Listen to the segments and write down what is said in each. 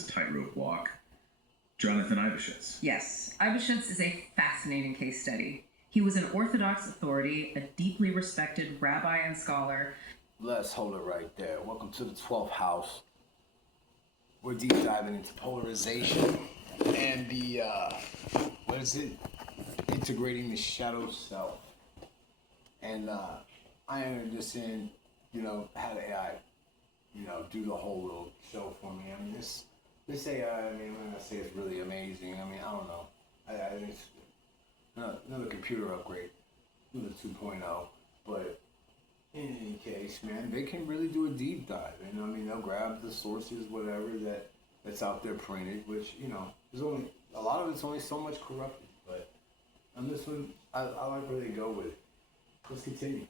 this tightrope walk? Jonathan Ibeschutz. Yes, Ibeschutz is a fascinating case study. He was an Orthodox authority, a deeply respected rabbi and scholar. Let's hold it right there. Welcome to the 12th house. We're deep diving into polarization and the, integrating the shadow self. And I entered this in, had AI, do the whole little show for me. I mean, this AI, I'm going to say it's really amazing. I mean, I don't know. I think it's another computer upgrade, another 2.0. But in any case, man, they can really do a deep dive. And they'll grab the sources, whatever that's out there printed, which, there's only, a lot of it's only so much corrupted. But on this one, I like where they go with it. Let's continue.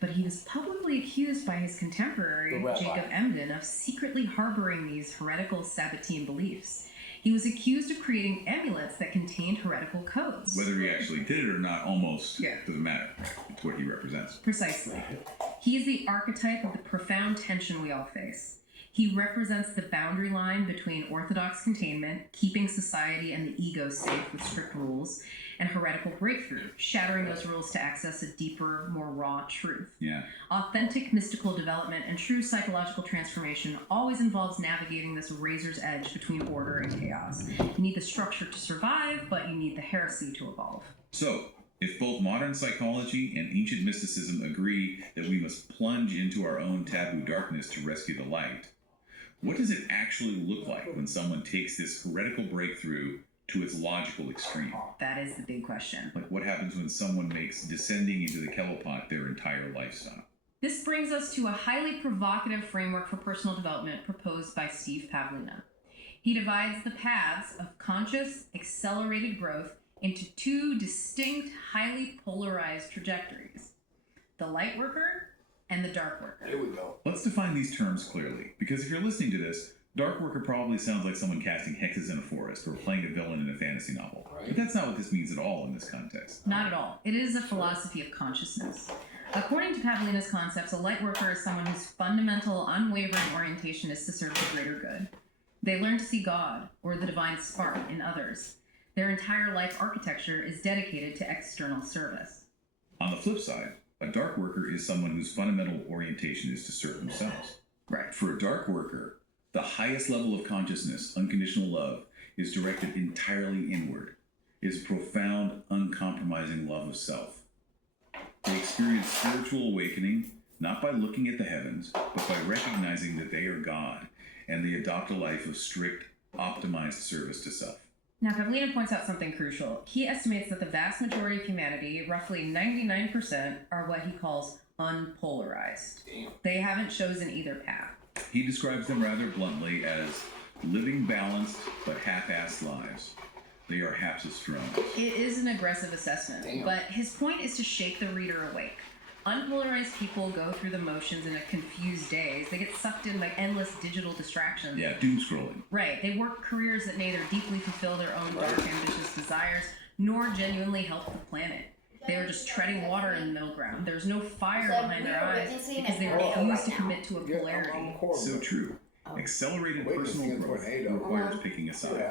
But he was publicly accused by his contemporary, Jacob Emden, of secretly harboring these heretical Sabbatean beliefs. He was accused of creating amulets that contained heretical codes. Whether he actually did it or not almost doesn't matter. It's what he represents. Precisely. He is the archetype of the profound tension we all face. He represents the boundary line between orthodox containment, keeping society and the ego safe with strict rules, and heretical breakthrough, shattering those rules to access a deeper, more raw truth. Yeah. Authentic mystical development and true psychological transformation always involves navigating this razor's edge between order and chaos. You need the structure to survive, but you need the heresy to evolve. So, if both modern psychology and ancient mysticism agree that we must plunge into our own taboo darkness to rescue the light, what does it actually look like when someone takes this heretical breakthrough to its logical extreme? That is the big question. Like, what happens when someone makes descending into the Kelopot their entire lifestyle? This brings us to a highly provocative framework for personal development proposed by Steve Pavlina. He divides the paths of conscious, accelerated growth into two distinct, highly polarized trajectories: the Lightworker and the Darkworker. Here we go. Let's define these terms clearly, because if you're listening to this, Darkworker probably sounds like someone casting hexes in a forest or playing a villain in a fantasy novel. Right. But that's not what this means at all in this context. Not at all. It is a philosophy of consciousness. According to Pavlina's concepts, a Lightworker is someone whose fundamental, unwavering orientation is to serve the greater good. They learn to see God, or the divine spark, in others. Their entire life architecture is dedicated to external service. On the flip side, a Darkworker is someone whose fundamental orientation is to serve themselves. Right. For a Darkworker, the highest level of consciousness, unconditional love, is directed entirely inward. It is profound, uncompromising love of self. They experience spiritual awakening not by looking at the heavens, but by recognizing that they are God, and they adopt a life of strict, optimized service to self. Now, Pavlina points out something crucial. He estimates that the vast majority of humanity, roughly 99%, are what he calls unpolarized. Damn. They haven't chosen either path. He describes them rather bluntly as living balanced but half-assed lives. They are hapsistrones. It is an aggressive assessment, but his point is to shake the reader awake. Unpolarized people go through the motions in a confused daze. They get sucked in by endless digital distractions. Yeah, doom scrolling. Right. They work careers that neither deeply fulfill their own dark, ambitious desires, nor genuinely help the planet. They are just treading water in the middle ground. There's no fire behind their eyes because they refuse to commit to a polarity. So true. Accelerated personal growth requires picking a side.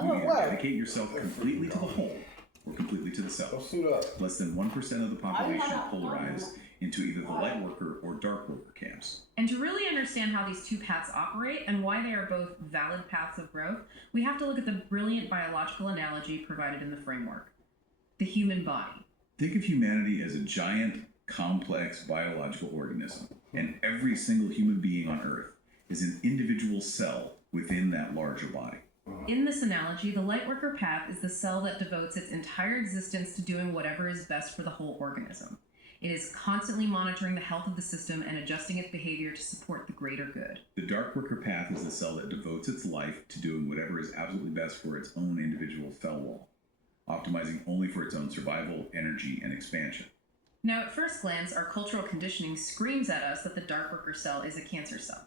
You know either what? dedicate yourself completely to the whole or completely to the self. Less than 1% of the population polarized into either the Lightworker or Darkworker camps. And to really understand how these two paths operate and why they are both valid paths of growth, we have to look at the brilliant biological analogy provided in the framework: the human body. Think of humanity as a giant, complex biological organism, and every single human being on Earth is an individual cell within that larger body. In this analogy, the Lightworker path is the cell that devotes its entire existence to doing whatever is best for the whole organism. It is constantly monitoring the health of the system and adjusting its behavior to support the greater good. The Darkworker path is the cell that devotes its life to doing whatever is absolutely best for its own individual cell wall, optimizing only for its own survival, energy, and expansion. Now, at first glance, our cultural conditioning screams at us that the Darkworker cell is a cancer cell.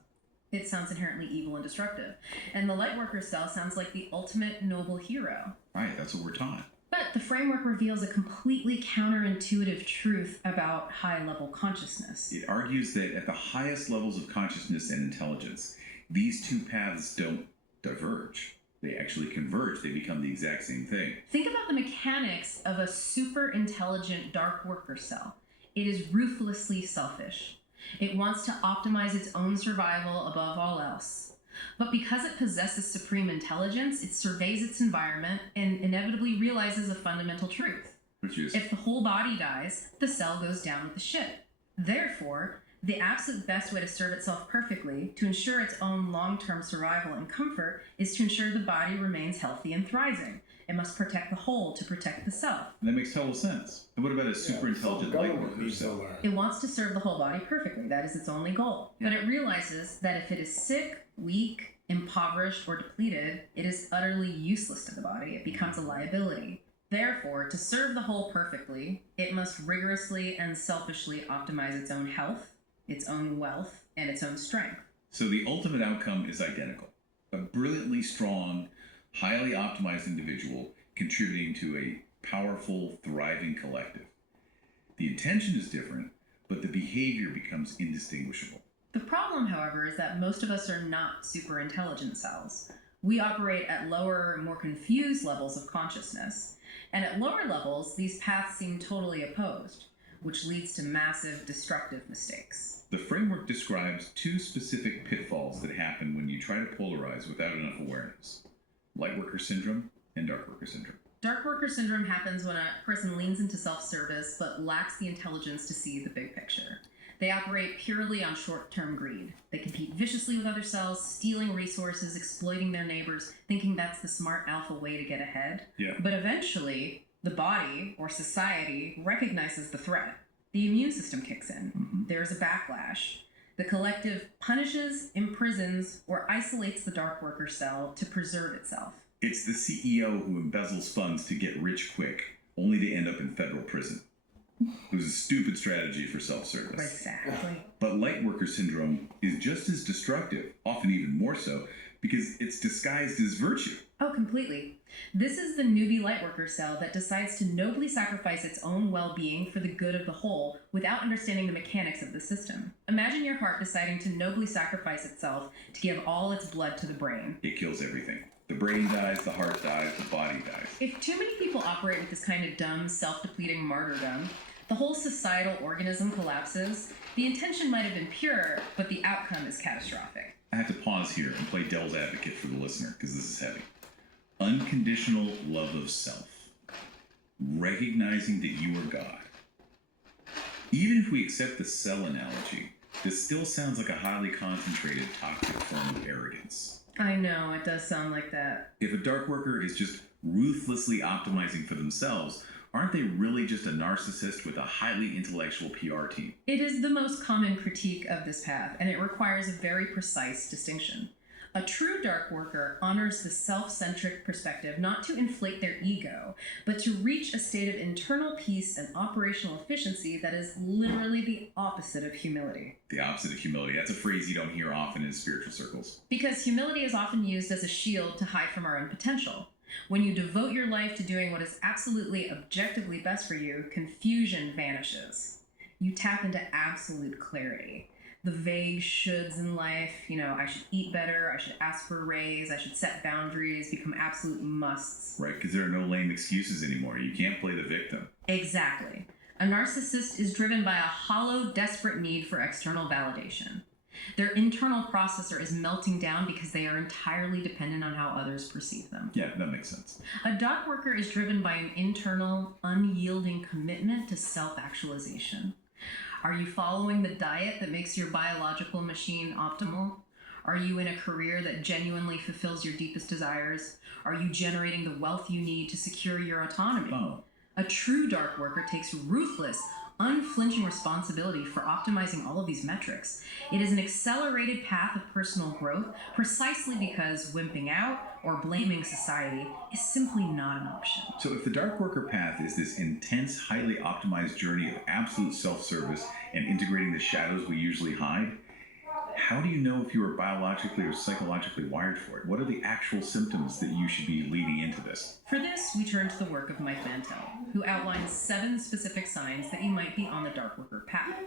It sounds inherently evil and destructive. And the Lightworker cell sounds like the ultimate noble hero. Right, that's what we're taught. But the framework reveals a completely counterintuitive truth about high-level consciousness. It argues that at the highest levels of consciousness and intelligence, These two paths don't diverge. They actually converge. They become the exact same thing. Think about the mechanics of a super intelligent Darkworker cell. It is ruthlessly selfish. It wants to optimize its own survival above all else. But because it possesses supreme intelligence, it surveys its environment and inevitably realizes a fundamental truth. Which is, If the whole body dies, the cell goes down with the ship. Therefore, the absolute best way to serve itself perfectly, to ensure its own long-term survival and comfort, is to ensure the body remains healthy and thriving. It must protect the whole to protect the self. that makes total sense. And what about a super intelligent light Government worker needs to cell? learn. It wants to serve the whole body perfectly. That is its only goal. But it realizes that if it is sick, weak, impoverished, or depleted, it is utterly useless to the body. It becomes a liability. Therefore, to serve the whole perfectly, it must rigorously and selfishly optimize its own health, its own wealth, and its own strength. So the ultimate outcome is identical. A brilliantly strong, highly optimized individual contributing to a powerful, thriving collective. The intention is different, but the behavior becomes indistinguishable. The problem, however, is that most of us are not super intelligent cells. We operate at lower, more confused levels of consciousness. And at lower levels, these paths seem totally opposed, which leads to massive destructive mistakes. The framework describes two specific pitfalls that happen when you try to polarize without enough awareness: Lightworker syndrome and Darkworker syndrome. Darkworker syndrome happens when a person leans into self-service but lacks the intelligence to see the big picture. They operate purely on short-term greed. They compete viciously with other cells, stealing resources, exploiting their neighbors, thinking that's the smart alpha way to get ahead. Yeah. But eventually, the body, or society, recognizes the threat. The immune system kicks in. There's a backlash. The collective punishes, imprisons, or isolates the Darkworker cell to preserve itself. It's the CEO who embezzles funds to get rich quick, only to end up in federal prison. It was a stupid strategy for self-service. Exactly. But Lightworker syndrome is just as destructive, often even more so, because it's disguised as virtue. Oh, completely. This is the newbie Lightworker cell that decides to nobly sacrifice its own well-being for the good of the whole without understanding the mechanics of the system. Imagine your heart deciding to nobly sacrifice itself to give all its blood to the brain. It kills everything. The brain dies, the heart dies, the body dies. If too many people operate with this kind of dumb, self-depleting martyrdom, the whole societal organism collapses. The intention might have been pure, but the outcome is catastrophic. I have to pause here and play devil's advocate for the listener, because this is heavy. Unconditional love of self. Recognizing that you are God. Even if we accept the cell analogy, this still sounds like a highly concentrated, toxic form of arrogance. I know, it does sound like that. If a Darkworker is just ruthlessly optimizing for themselves, aren't they really just a narcissist with a highly intellectual PR team? It is the most common critique of this path, and it requires a very precise distinction. A true Darkworker honors the self-centric perspective not to inflate their ego, but to reach a state of internal peace and operational efficiency that is literally the opposite of humility. The opposite of humility. That's a phrase you don't hear often in spiritual circles. Because humility is often used as a shield to hide from our own potential. When you devote your life to doing what is absolutely objectively best for you, confusion vanishes. You tap into absolute clarity. The vague shoulds in life, I should eat better, I should ask for a raise, I should set boundaries, become absolute musts. Right, because there are no lame excuses anymore. You can't play the victim. Exactly. A narcissist is driven by a hollow, desperate need for external validation. Their internal processor is melting down because they are entirely dependent on how others perceive them. Yeah, that makes sense. A Darkworker is driven by an internal, unyielding commitment to self-actualization. Are you following the diet that makes your biological machine optimal? Are you in a career that genuinely fulfills your deepest desires? Are you generating the wealth you need to secure your autonomy? Oh. A true Darkworker takes ruthless, unflinching responsibility for optimizing all of these metrics. It is an accelerated path of personal growth precisely because wimping out or blaming society is simply not an option. So if the Darkworker path is this intense, highly optimized journey of absolute self-service and integrating the shadows we usually hide, how do you know if you are biologically or psychologically wired for it? What are the actual symptoms that you should be leading into this? For this, we turn to the work of Mike Mantel, who outlines 7 specific signs that you might be on the Darkworker path.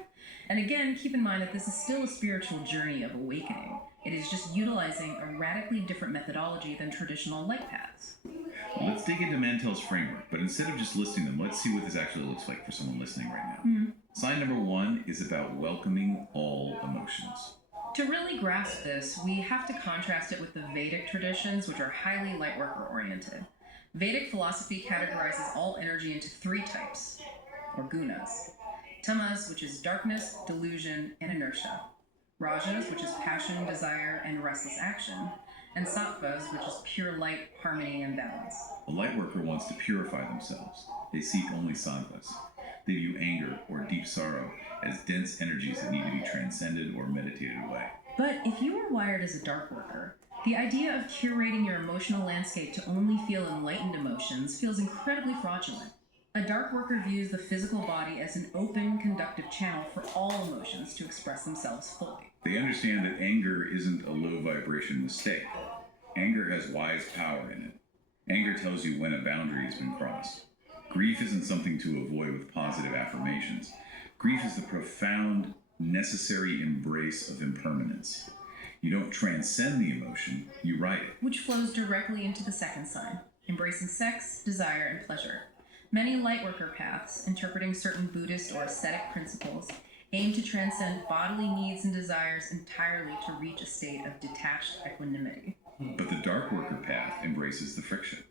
And again, keep in mind that this is still a spiritual journey of awakening. It is just utilizing a radically different methodology than traditional light paths. Let's dig into Mantell's framework, but instead of just listing them, let's see what this actually looks like for someone listening right now. Sign number 1 is about welcoming all emotions. To really grasp this, we have to contrast it with the Vedic traditions, which are highly lightworker oriented. Vedic philosophy categorizes all energy into 3 types, or gunas. Tamas, which is darkness, delusion, and inertia. Rajas, which is passion, desire, and restless action. And sattvas, which is pure light, harmony, and balance. A lightworker wants to purify themselves. They seek only sattvas. They view anger or deep sorrow as dense energies that need to be transcended or meditated away. But if you are wired as a dark worker, the idea of curating your emotional landscape to only feel enlightened emotions feels incredibly fraudulent. A dark worker views the physical body as an open, conductive channel for all emotions to express themselves fully. They understand that anger isn't a low vibration mistake. Anger has wise power in it. Anger tells you when a boundary has been crossed. Grief isn't something to avoid with positive affirmations. Grief is the profound, necessary embrace of impermanence. You don't transcend the emotion, you write it. Which flows directly into the second sign, embracing sex, desire, and pleasure. Many lightworker paths, interpreting certain Buddhist or ascetic principles, aim to transcend bodily needs and desires entirely to reach a state of detached equanimity. But the Darkworker path embraces the friction.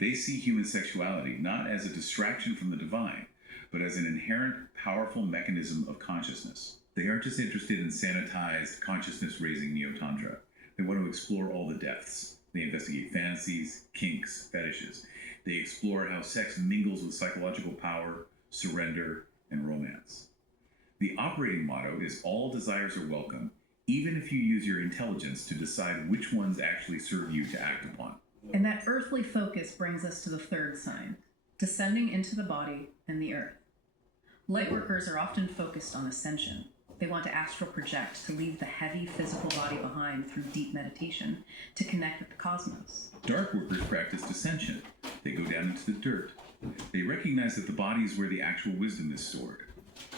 They see human sexuality not as a distraction from the divine, but as an inherent, powerful mechanism of consciousness. They aren't just interested in sanitized, consciousness-raising neo-tantra. They want to explore all the depths. They investigate fantasies, kinks, fetishes. They explore how sex mingles with psychological power, surrender, and romance. The operating motto is all desires are welcome, even if you use your intelligence to decide which ones actually serve you to act upon. And that earthly focus brings us to the third sign, descending into the body and the earth. Lightworkers are often focused on ascension. They want to astral project, to leave the heavy physical body behind through deep meditation, to connect with the cosmos. Darkworkers practice descension. They go down into the dirt. They recognize that the body is where the actual wisdom is stored.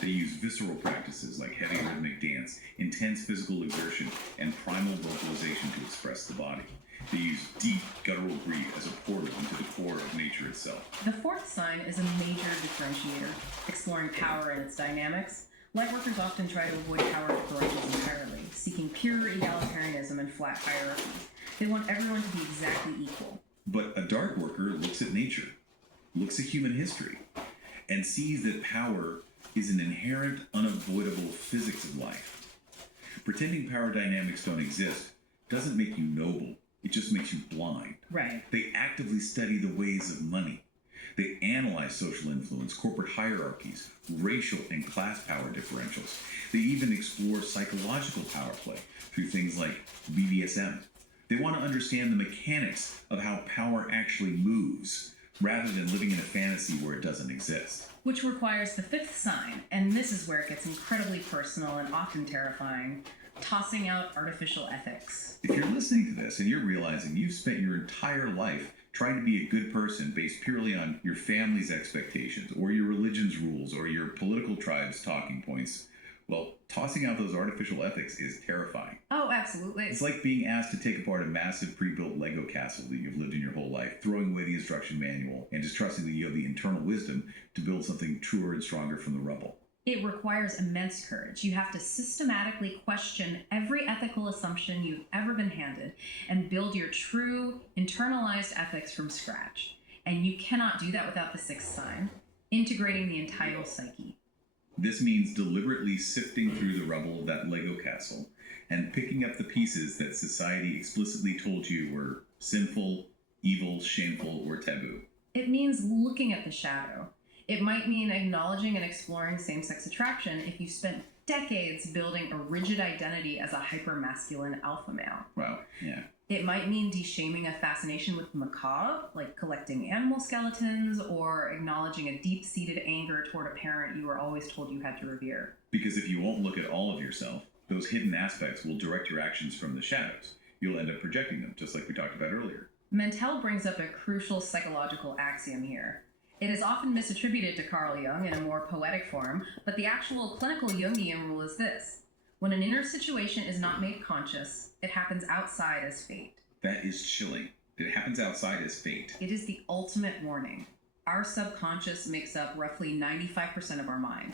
They use visceral practices like heavy rhythmic dance, intense physical exertion, and primal vocalization to express the body. They use deep guttural grief as a portal into the core of nature itself. The fourth sign is a major differentiator, exploring power and its dynamics. Lightworkers often try to avoid power differentials entirely, seeking pure egalitarianism and flat hierarchies. They want everyone to be exactly equal. But a dark worker looks at nature, looks at human history, and sees that power is an inherent, unavoidable physics of life. Pretending power dynamics don't exist doesn't make you noble, it just makes you blind. Right. They actively study the ways of money. They analyze social influence, corporate hierarchies, racial and class power differentials. They even explore psychological power play through things like BDSM. They want to understand the mechanics of how power actually moves, rather than living in a fantasy where it doesn't exist. Which requires the fifth sign, and this is where it gets incredibly personal and often terrifying, tossing out artificial ethics. If you're listening to this and you're realizing you've spent your entire life trying to be a good person based purely on your family's expectations or your religion's rules or your political tribe's talking points, well, tossing out those artificial ethics is terrifying. Oh, absolutely. It's like being asked to take apart a massive pre-built Lego castle that you've lived in your whole life, throwing away the instruction manual, and just trusting that you have the internal wisdom to build something truer and stronger from the rubble. It requires immense courage. You have to systematically question every ethical assumption you've ever been handed and build your true, internalized ethics from scratch. And you cannot do that without the sixth sign, integrating the entire psyche. This means deliberately sifting through the rubble of that Lego castle and picking up the pieces that society explicitly told you were sinful, evil, shameful, or taboo. It means looking at the shadow. It might mean acknowledging and exploring same-sex attraction if you spent decades building a rigid identity as a hyper-masculine alpha male. Wow, yeah. It might mean de-shaming a fascination with the macabre, like collecting animal skeletons, or acknowledging a deep-seated anger toward a parent you were always told you had to revere. Because if you won't look at all of yourself, those hidden aspects will direct your actions from the shadows. You'll end up projecting them, just like we talked about earlier. Mantell brings up a crucial psychological axiom here. It is often misattributed to Carl Jung in a more poetic form, but the actual clinical Jungian rule is this. When an inner situation is not made conscious, it happens outside as fate. That is chilling. It happens outside as fate. It is the ultimate warning. Our subconscious makes up roughly 95% of our mind.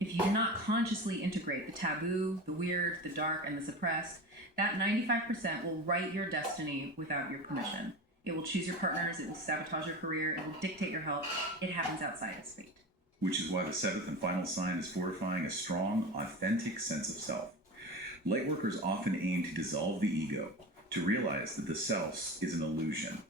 If you do not consciously integrate the taboo, the weird, the dark, and the suppressed, that 95% will write your destiny without your permission. It will choose your partners, it will sabotage your career, it will dictate your health. It happens outside as fate. Which is why the seventh and final sign is fortifying a strong, authentic sense of self. Lightworkers often aim to dissolve the ego, to realize that the self is an illusion.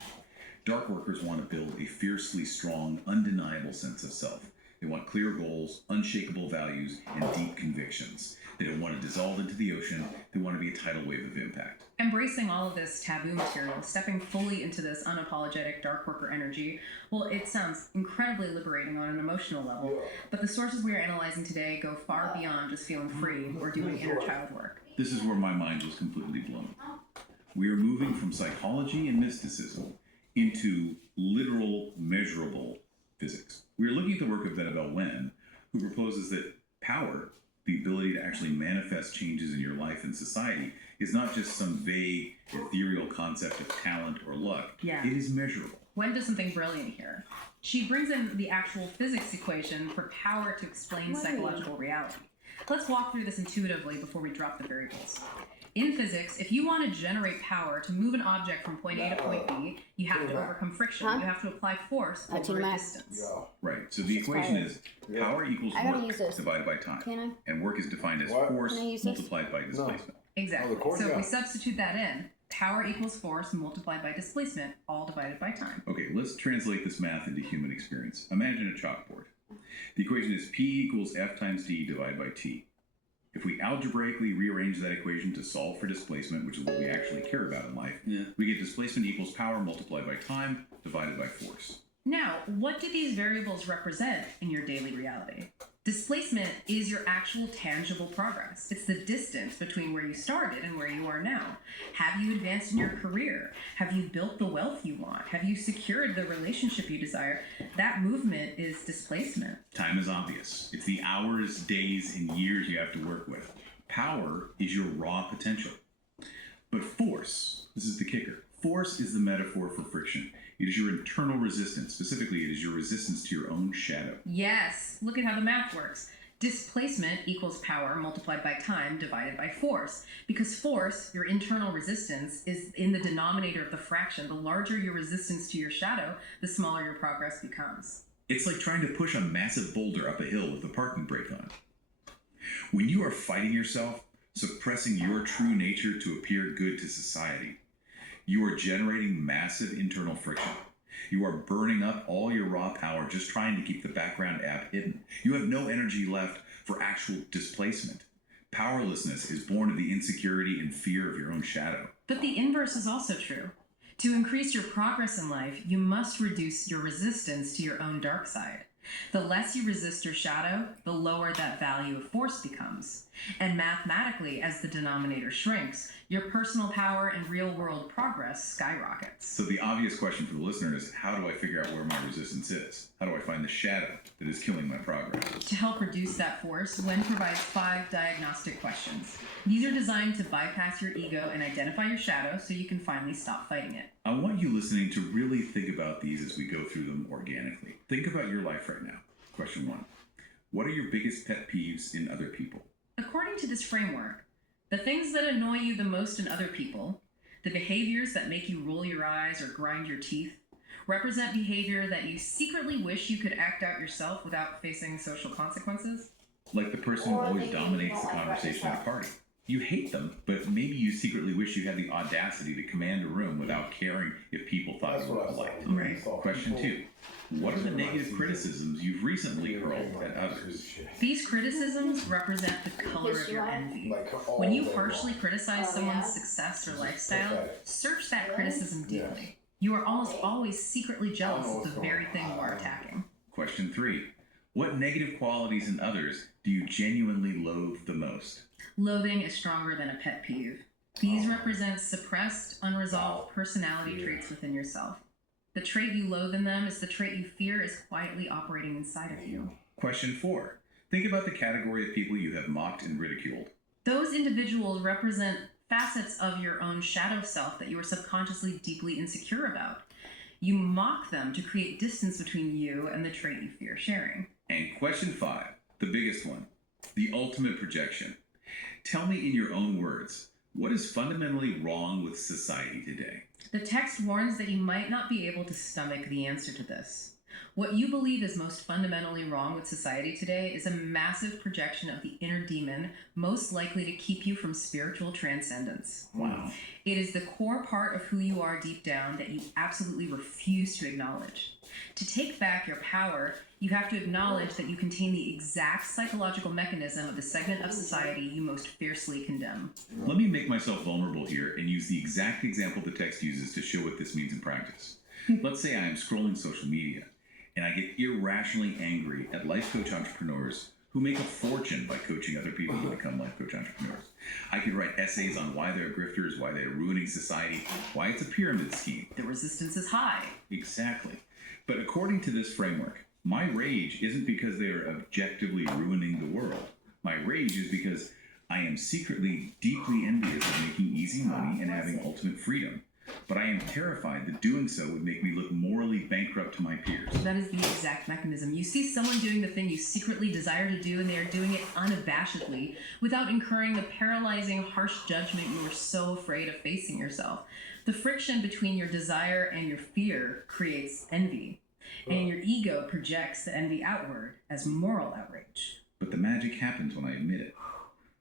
Darkworkers want to build a fiercely strong, undeniable sense of self. They want clear goals, unshakable values, and deep convictions. They don't want to dissolve into the ocean. They want to be a tidal wave of impact. Embracing all of this taboo material, stepping fully into this unapologetic Darkworker energy, well, it sounds incredibly liberating on an emotional level, but the sources we are analyzing today go far beyond just feeling free or doing inner child work. This is where my mind was completely blown. We are moving from psychology and mysticism into literal, measurable physics. We are looking at the work of Annabelle Wen, who proposes that power, the ability to actually manifest changes in your life and society, is not just some vague, ethereal concept of talent or luck. Yeah. It is measurable. Wen does something brilliant here. She brings in the actual physics equation for power to explain psychological reality. Let's walk through this intuitively before we drop the variables. In physics, if you want to generate power to move an object from point A to point B, you have to overcome friction. You have to apply force over a distance. Right. So the equation is power equals work divided by time. Can I? And work is defined as force Can I use this? multiplied by displacement. Exactly. So if we substitute that in, power equals force multiplied by displacement, all divided by time. Okay, let's translate this math into human experience. Imagine a chalkboard. The equation is P equals F times D divided by T. If we algebraically rearrange that equation to solve for displacement, which is what we actually care about in life, we get displacement equals power multiplied by time divided by force. Now, what do these variables represent in your daily reality? Displacement is your actual tangible progress. It's the distance between where you started and where you are now. Have you advanced in your career? Have you built the wealth you want? Have you secured the relationship you desire? That movement is displacement. Time is obvious. It's the hours, days, and years you have to work with. Power is your raw potential. But force, this is the kicker. Force is the metaphor for friction. It is your internal resistance. Specifically, it is your resistance to your own shadow. Yes, look at how the math works. Displacement equals power multiplied by time divided by force. Because force, your internal resistance, is in the denominator of the fraction. The larger your resistance to your shadow, the smaller your progress becomes. It's like trying to push a massive boulder up a hill with the parking brake on. When you are fighting yourself, suppressing your true nature to appear good to society, you are generating massive internal friction. You are burning up all your raw power just trying to keep the background app hidden. You have no energy left for actual displacement. Powerlessness is born of the insecurity and fear of your own shadow. But the inverse is also true. To increase your progress in life, you must reduce your resistance to your own dark side. The less you resist your shadow, the lower that value of force becomes. And mathematically, as the denominator shrinks, your personal power and real-world progress skyrockets. So the obvious question for the listener is, how do I figure out where my resistance is? How do I find the shadow that is killing my progress? To help reduce that force, Wen provides 5 diagnostic questions. These are designed to bypass your ego and identify your shadow so you can finally stop fighting it. I want you listening to really think about these as we go through them organically. Think about your life right now. Question 1. What are your biggest pet peeves in other people? According to this framework, the things that annoy you the most in other people, the behaviors that make you roll your eyes or grind your teeth, represent behavior that you secretly wish you could act out yourself without facing social consequences. Like the person who always dominates the conversation at a party. You hate them, but maybe you secretly wish you had the audacity to command a room without caring if people thought you were polite. Right. Question 2. What are the negative criticisms you've recently hurled at others? These criticisms represent the color of your envy. When you harshly criticize someone's success or lifestyle, search that criticism deeply. You are almost always secretly jealous of the very thing you are attacking. Question 3. What negative qualities in others do you genuinely loathe the most? Loathing is stronger than a pet peeve. These represent suppressed, unresolved personality traits within yourself. The trait you loathe in them is the trait you fear is quietly operating inside of you. Question 4. Think about the category of people you have mocked and ridiculed. Those individuals represent facets of your own shadow self that you are subconsciously deeply insecure about. You mock them to create distance between you and the trait you fear sharing. And question 5, the biggest one, the ultimate projection. Tell me in your own words, what is fundamentally wrong with society today? The text warns that you might not be able to stomach the answer to this. What you believe is most fundamentally wrong with society today is a massive projection of the inner demon most likely to keep you from spiritual transcendence. Wow. It is the core part of who you are deep down that you absolutely refuse to acknowledge. To take back your power, you have to acknowledge that you contain the exact psychological mechanism of the segment of society you most fiercely condemn. Let me make myself vulnerable here and use the exact example the text uses to show what this means in practice. Let's say I am scrolling social media and I get irrationally angry at life coach entrepreneurs who make a fortune by coaching other people to become life coach entrepreneurs. I could write essays on why they're grifters, why they're ruining society, why it's a pyramid scheme. The resistance is high. Exactly. But according to this framework, my rage isn't because they are objectively ruining the world. My rage is because I am secretly deeply envious of making easy money and having ultimate freedom. But I am terrified that doing so would make me look morally bankrupt to my peers. That is the exact mechanism. You see someone doing the thing you secretly desire to do, and they are doing it unabashedly without incurring the paralyzing, harsh judgment you were so afraid of facing yourself. The friction between your desire and your fear creates envy, and your ego projects the envy outward as moral outrage. But the magic happens when I admit it.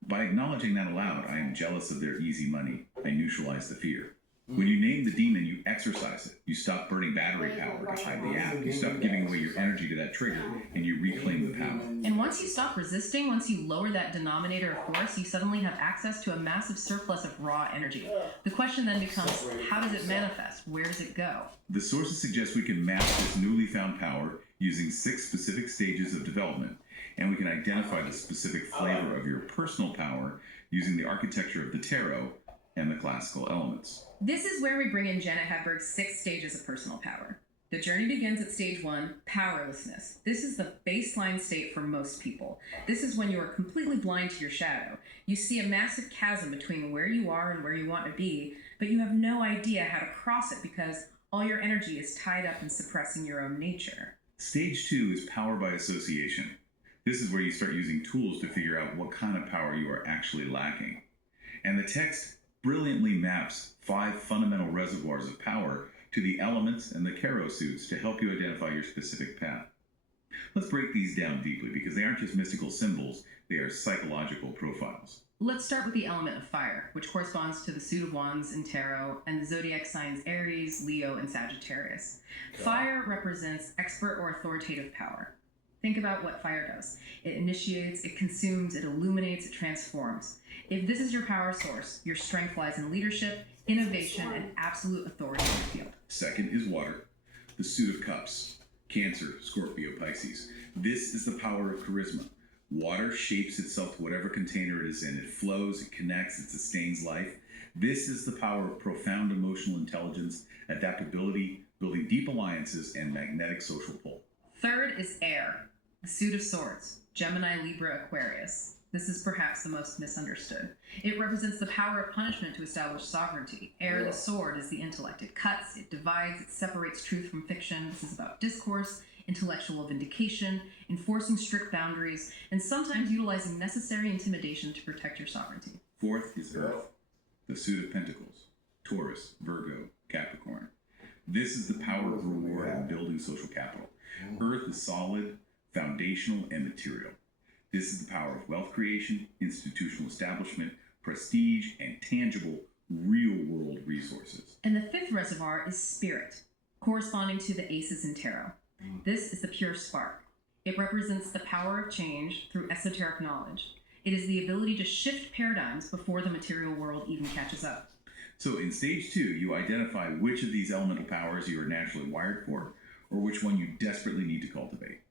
By acknowledging that aloud, I am jealous of their easy money. I neutralize the fear. When you name the demon, you exercise it. You stop burning battery power to hide the app. You stop giving away your energy to that trigger, and you reclaim the power. And once you stop resisting, once you lower that denominator of force, you suddenly have access to a massive surplus of raw energy. The question then becomes, how does it manifest? Where does it go? The sources suggest we can map this newly found power using 6 specific stages of development, and we can identify the specific flavor of your personal power using the architecture of the tarot and the classical elements. This is where we bring in Janet Hepburg's 6 stages of personal power. The journey begins at stage 1, powerlessness. This is the baseline state for most people. This is when you are completely blind to your shadow. You see a massive chasm between where you are and where you want to be, but you have no idea how to cross it because all your energy is tied up in suppressing your own nature. Stage 2 is power by association. This is where you start using tools to figure out what kind of power you are actually lacking. And the text brilliantly maps 5 fundamental reservoirs of power to the elements and the Karo suits to help you identify your specific path. Let's break these down deeply because they aren't just mystical symbols, they are psychological profiles. Let's start with the element of fire, which corresponds to the suit of wands in tarot and the zodiac signs Aries, Leo, and Sagittarius. Fire represents expert or authoritative power. Think about what fire does. It initiates, it consumes, it illuminates, it transforms. If this is your power source, your strength lies in leadership, innovation, and absolute authority in the field. Second is water, the suit of cups, Cancer, Scorpio, Pisces. This is the power of charisma. Water shapes itself to whatever container it is in. It flows, it connects, it sustains life. This is the power of profound emotional intelligence, adaptability, building deep alliances, and magnetic social pull. Third is air, the suit of swords, Gemini, Libra, Aquarius. This is perhaps the most misunderstood. It represents the power of punishment to establish sovereignty. Air, the sword, is the intellect. It cuts, it divides, it separates truth from fiction. This is about discourse, intellectual vindication, enforcing strict boundaries, and sometimes utilizing necessary intimidation to protect your sovereignty. Fourth is Earth, the suit of pentacles, Taurus, Virgo, Capricorn. This is the power of reward and building social capital. Earth is solid, foundational, and material. This is the power of wealth creation, institutional establishment, prestige, and tangible, real-world resources. And the fifth reservoir is spirit, corresponding to the aces in tarot. This is the pure spark. It represents the power of change through esoteric knowledge. It is the ability to shift paradigms before the material world even catches up. So in stage 2, you identify which of these elemental powers you are naturally wired for, or which one you desperately need to cultivate.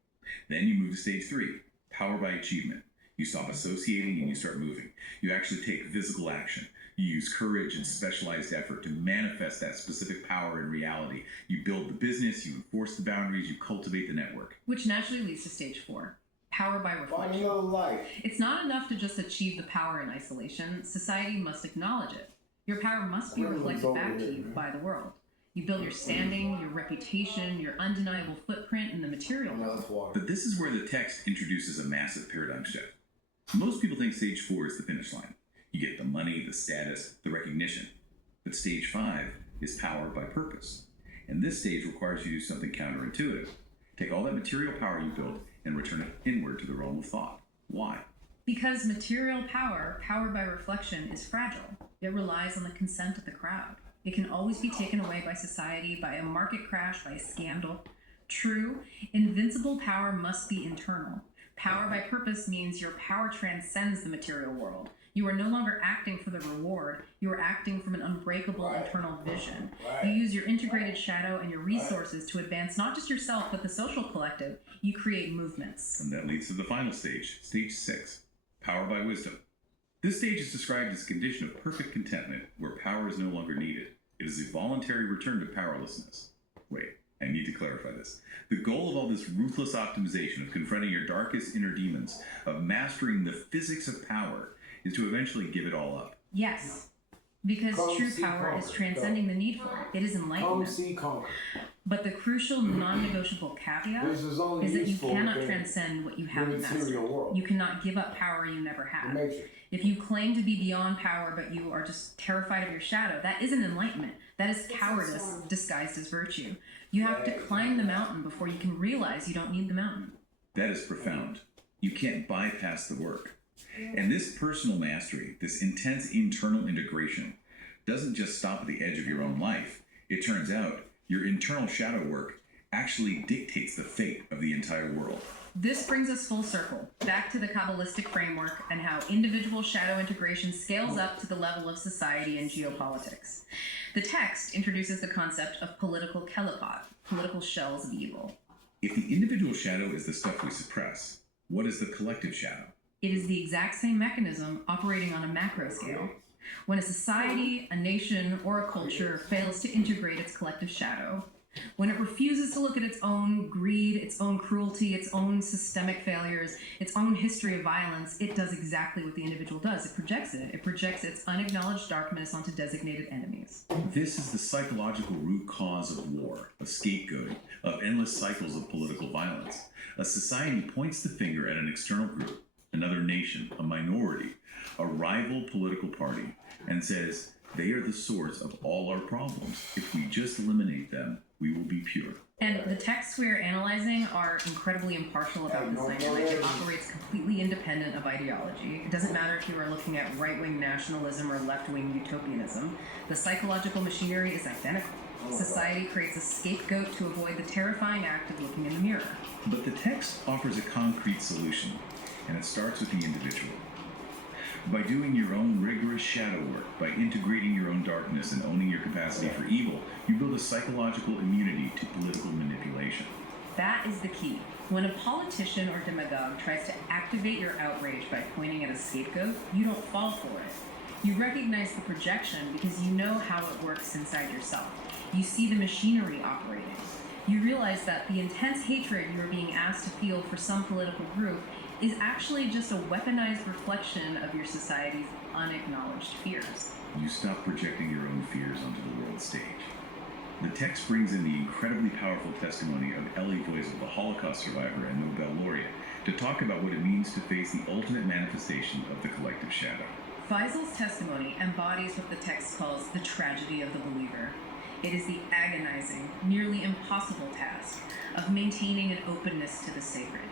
Then you move to stage 3, power by achievement. You stop associating and you start moving. You actually take physical action. You use courage and specialized effort to manifest that specific power in reality. You build the business, you enforce the boundaries, you cultivate the network. Which naturally leads to stage 4, power by reflection. Find your life. It's not enough to just achieve the power in isolation. Society must acknowledge it. Your power must be reflected back to you by the world. You build your standing, your reputation, your undeniable footprint in the material world. But this is where the text introduces a massive paradigm shift. Most people think stage 4 is the finish line. You get the money, the status, the recognition. But stage 5 is power by purpose. And this stage requires you to do something counterintuitive. Take all that material power you built and return it inward to the realm of thought. Why? Because material power, powered by reflection, is fragile. It relies on the consent of the crowd. It can always be taken away by society, by a market crash, by a scandal. True, invincible power must be internal. Power by purpose means your power transcends the material world. You are no longer acting for the reward. You are acting from an unbreakable internal vision. You use your integrated shadow and your resources to advance not just yourself, but the social collective. You create movements. And that leads to the final stage, stage 6, power by wisdom. This stage is described as a condition of perfect contentment where power is no longer needed. It is a voluntary return to powerlessness. Wait, I need to clarify this. The goal of all this ruthless optimization of confronting your darkest inner demons, of mastering the physics of power, is to eventually give it all up. Yes, because true power is transcending the need for it. It is enlightenment. But the crucial non-negotiable caveat is that you cannot transcend what you haven't mastered. You cannot give up power you never had. If you claim to be beyond power, but you are just terrified of your shadow, that isn't enlightenment. That is cowardice disguised as virtue. You have to climb the mountain before you can realize you don't need the mountain. That is profound. You can't bypass the work. And this personal mastery, this intense internal integration, doesn't just stop at the edge of your own life. It turns out your internal shadow work actually dictates the fate of the entire world. This brings us full circle, back to the Kabbalistic framework and how individual shadow integration scales up to the level of society and geopolitics. The text introduces the concept of political kelipot, political shells of evil. If the individual shadow is the stuff we suppress, what is the collective shadow? It is the exact same mechanism operating on a macro scale. When a society, a nation, or a culture fails to integrate its collective shadow, when it refuses to look at its own greed, its own cruelty, its own systemic failures, its own history of violence, it does exactly what the individual does. It projects it. It projects its unacknowledged darkness onto designated enemies. This is the psychological root cause of war, of scapegoating, of endless cycles of political violence. A society points the finger at an external group, another nation, a minority, a rival political party, and says, they are the source of all our problems. If we just eliminate them, we will be pure. And the texts we are analyzing are incredibly impartial about this dynamic. It operates completely independent of ideology. It doesn't matter if you are looking at right-wing nationalism or left-wing utopianism. The psychological machinery is identical. Society creates a scapegoat to avoid the terrifying act of looking in the mirror. But the text offers a concrete solution, and it starts with the individual. By doing your own rigorous shadow work, by integrating your own darkness and owning your capacity for evil, you build a psychological immunity to political manipulation. That is the key. When a politician or demagogue tries to activate your outrage by pointing at a scapegoat, you don't fall for it. You recognize the projection because you know how it works inside yourself. You see the machinery operating. You realize that the intense hatred you are being asked to feel for some political group is actually just a weaponized reflection of your society's unacknowledged fears. You stop projecting your own fears onto the world stage. The text brings in the incredibly powerful testimony of Elie Wiesel, the Holocaust survivor and Nobel laureate, to talk about what it means to face the ultimate manifestation of the collective shadow. Wiesel's testimony embodies what the text calls the tragedy of the believer. It is the agonizing, nearly impossible task of maintaining an openness to the sacred,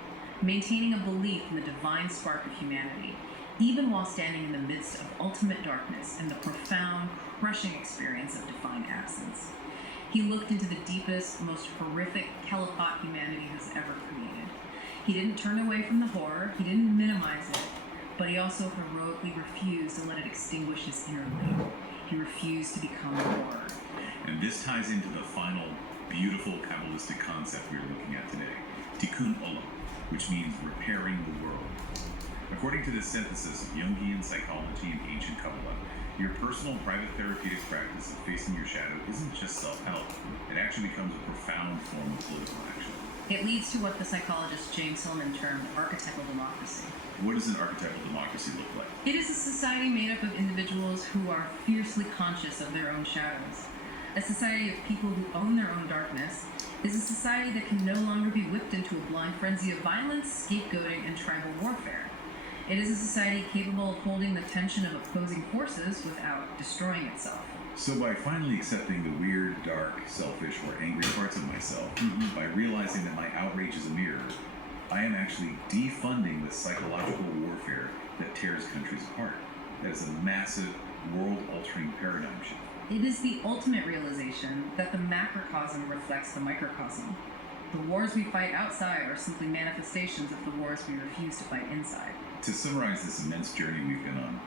maintaining a belief in the divine spark of humanity, even while standing in the midst of ultimate darkness and the profound, crushing experience of divine absence. He looked into the deepest, most horrific kelipot humanity has ever created. He didn't turn away from the horror, he didn't minimize it, but he also heroically refused to let it extinguish his inner light. He refused to become horror. And this ties into the final, beautiful Kabbalistic concept we're looking at today, Tikkun Olam, which means repairing the world. According to the synthesis of Jungian psychology and ancient Kabbalah, your personal private therapeutic practice of facing your shadow isn't just self-help, it actually becomes a profound form of political action. It leads to what the psychologist James Hillman termed archetypal democracy. What does an archetypal democracy look like? It is a society made up of individuals who are fiercely conscious of their own shadows. A society of people who own their own darkness is a society that can no longer be whipped into a blind frenzy of violence, scapegoating, and tribal warfare. It is a society capable of holding the tension of opposing forces without destroying itself. So by finally accepting the weird, dark, selfish, or angry parts of myself, by realizing that my outrage is a mirror, I am actually defunding the psychological warfare that tears countries apart. That is a massive, world-altering paradigm shift. It is the ultimate realization that the macrocosm reflects the microcosm. The wars we fight outside are simply manifestations of the wars we refuse to fight inside. To summarize this immense journey we've been on,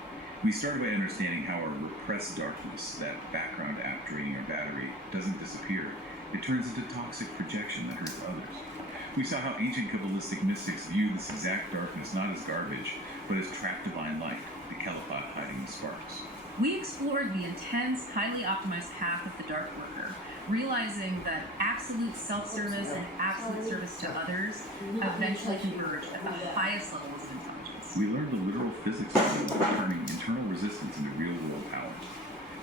we started by understanding how our repressed darkness, that background app draining our battery, doesn't disappear. It turns into toxic projection that hurts others. We saw how ancient Kabbalistic mystics viewed this exact darkness not as garbage, but as trapped divine light, the Caliphate hiding the sparks. We explored the intense, highly optimized path of the Darkworker, realizing that absolute self-service and absolute service to others eventually converge at the highest levels of intelligence. We learned the literal physics of turning internal resistance into real-world power.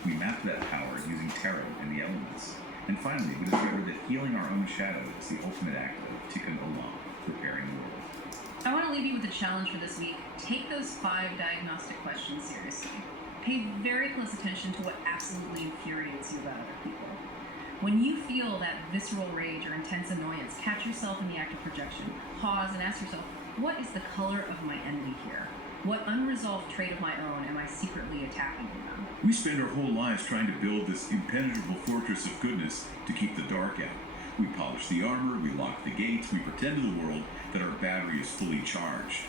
We mapped that power using tarot and the elements. And finally, we discovered that healing our own shadow is the ultimate act of Tikkun Olam, preparing the world. I want to leave you with a challenge for this week. Take those 5 diagnostic questions seriously. Pay very close attention to what absolutely infuriates you about other people. When you feel that visceral rage or intense annoyance, catch yourself in the act of projection. Pause and ask yourself, what is the color of my enemy here? What unresolved trait of my own am I secretly attacking in them? We spend our whole lives trying to build this impenetrable fortress of goodness to keep the dark out. We polish the armor, we lock the gates, we pretend to the world that our battery is fully charged.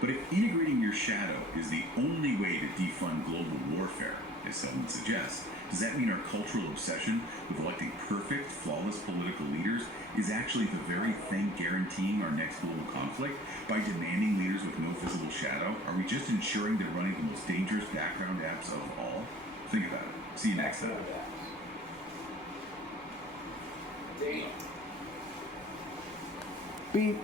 But if integrating your shadow is the only way to defund global warfare, as some would suggest, does that mean our cultural obsession with electing perfect, flawless political leaders is actually the very thing guaranteeing our next global conflict? By demanding leaders with no visible shadow, are we just ensuring they're running the most dangerous background apps of all? Think about it. See you next time. Beep.